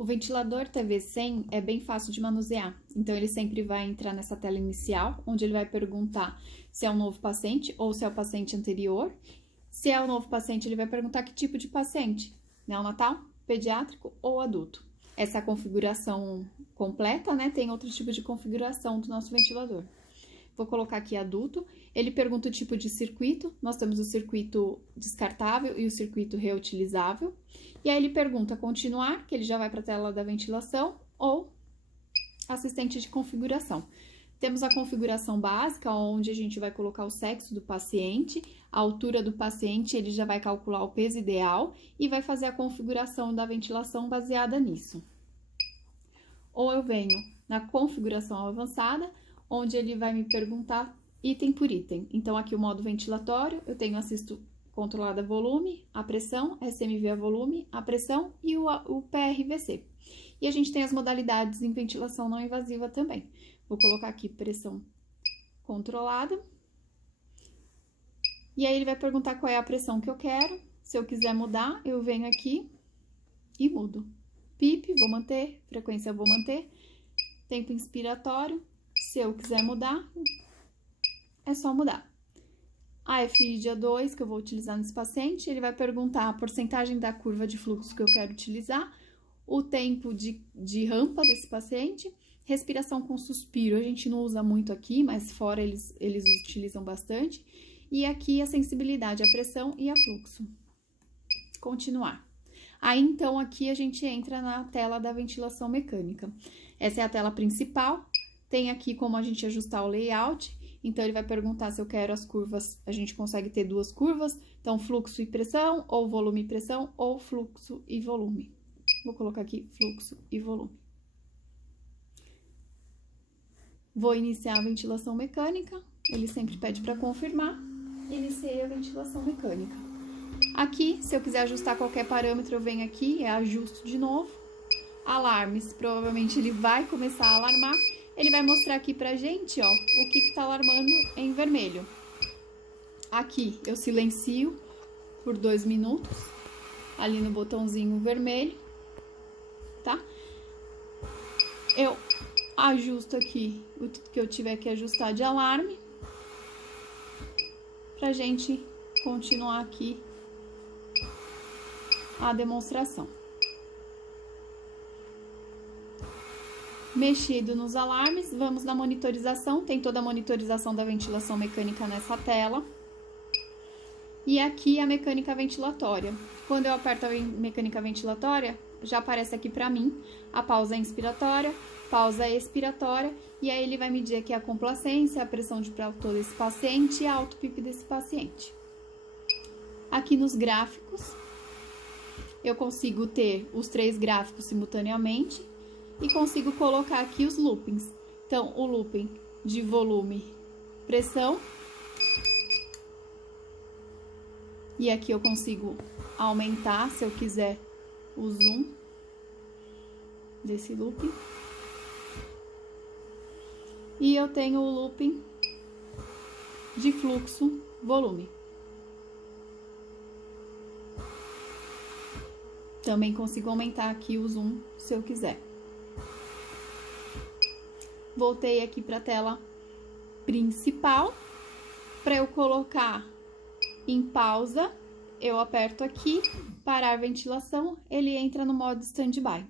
O ventilador TV100 é bem fácil de manusear, então ele sempre vai entrar nessa tela inicial, onde ele vai perguntar se é um novo paciente ou se é o paciente anterior. Se é o novo paciente, ele vai perguntar que tipo de paciente, neonatal, pediátrico ou adulto. Essa é a configuração completa, né? Tem outro tipo de configuração do nosso ventilador. Vou colocar aqui adulto. Ele pergunta o tipo de circuito. Nós temos o circuito descartável e o circuito reutilizável. E aí ele pergunta continuar, que ele já vai para a tela da ventilação, ou assistente de configuração. Temos a configuração básica, onde a gente vai colocar o sexo do paciente, a altura do paciente, ele já vai calcular o peso ideal e vai fazer a configuração da ventilação baseada nisso. Ou eu venho na configuração avançada, onde ele vai me perguntar item por item. Então, aqui o modo ventilatório, eu tenho assisto controlada volume, a pressão, SMV a volume, a pressão e o PRVC. E a gente tem as modalidades em ventilação não invasiva também. Vou colocar aqui pressão controlada. E aí ele vai perguntar qual é a pressão que eu quero. Se eu quiser mudar, eu venho aqui e mudo. PIP, vou manter, frequência vou manter, tempo inspiratório. Se eu quiser mudar, é só mudar. A FIDIA 2, que eu vou utilizar nesse paciente, ele vai perguntar a porcentagem da curva de fluxo que eu quero utilizar, o tempo de rampa desse paciente, respiração com suspiro, a gente não usa muito aqui, mas fora eles utilizam bastante, e aqui a sensibilidade à pressão e a fluxo. Continuar. Aí, então, aqui a gente entra na tela da ventilação mecânica. Essa é a tela principal. Tem aqui como a gente ajustar o layout, então ele vai perguntar se eu quero as curvas, a gente consegue ter duas curvas, então fluxo e pressão, ou volume e pressão, ou fluxo e volume. Vou colocar aqui fluxo e volume. Vou iniciar a ventilação mecânica, ele sempre pede para confirmar, iniciei a ventilação mecânica. Aqui, se eu quiser ajustar qualquer parâmetro, eu venho aqui, ajusto de novo. Alarmes, provavelmente ele vai começar a alarmar. Ele vai mostrar aqui pra gente, ó, o que tá alarmando em vermelho. Aqui eu silencio por 2 minutos, ali no botãozinho vermelho, tá? Eu ajusto aqui o que eu tiver que ajustar de alarme, pra gente continuar aqui a demonstração. Mexido nos alarmes, vamos na monitorização, tem toda a monitorização da ventilação mecânica nessa tela. E aqui a mecânica ventilatória. Quando eu aperto a mecânica ventilatória, já aparece aqui para mim a pausa inspiratória, pausa expiratória, e aí ele vai medir aqui a complacência, a pressão de platô desse paciente e a auto-PIP desse paciente. Aqui nos gráficos, eu consigo ter os 3 gráficos simultaneamente, e consigo colocar aqui os loopings. Então, o looping de volume, pressão. E aqui eu consigo aumentar, se eu quiser, o zoom desse looping. E eu tenho o looping de fluxo, volume. Também consigo aumentar aqui o zoom, se eu quiser. Voltei aqui para a tela principal. Para eu colocar em pausa, eu aperto aqui, parar a ventilação, ele entra no modo standby.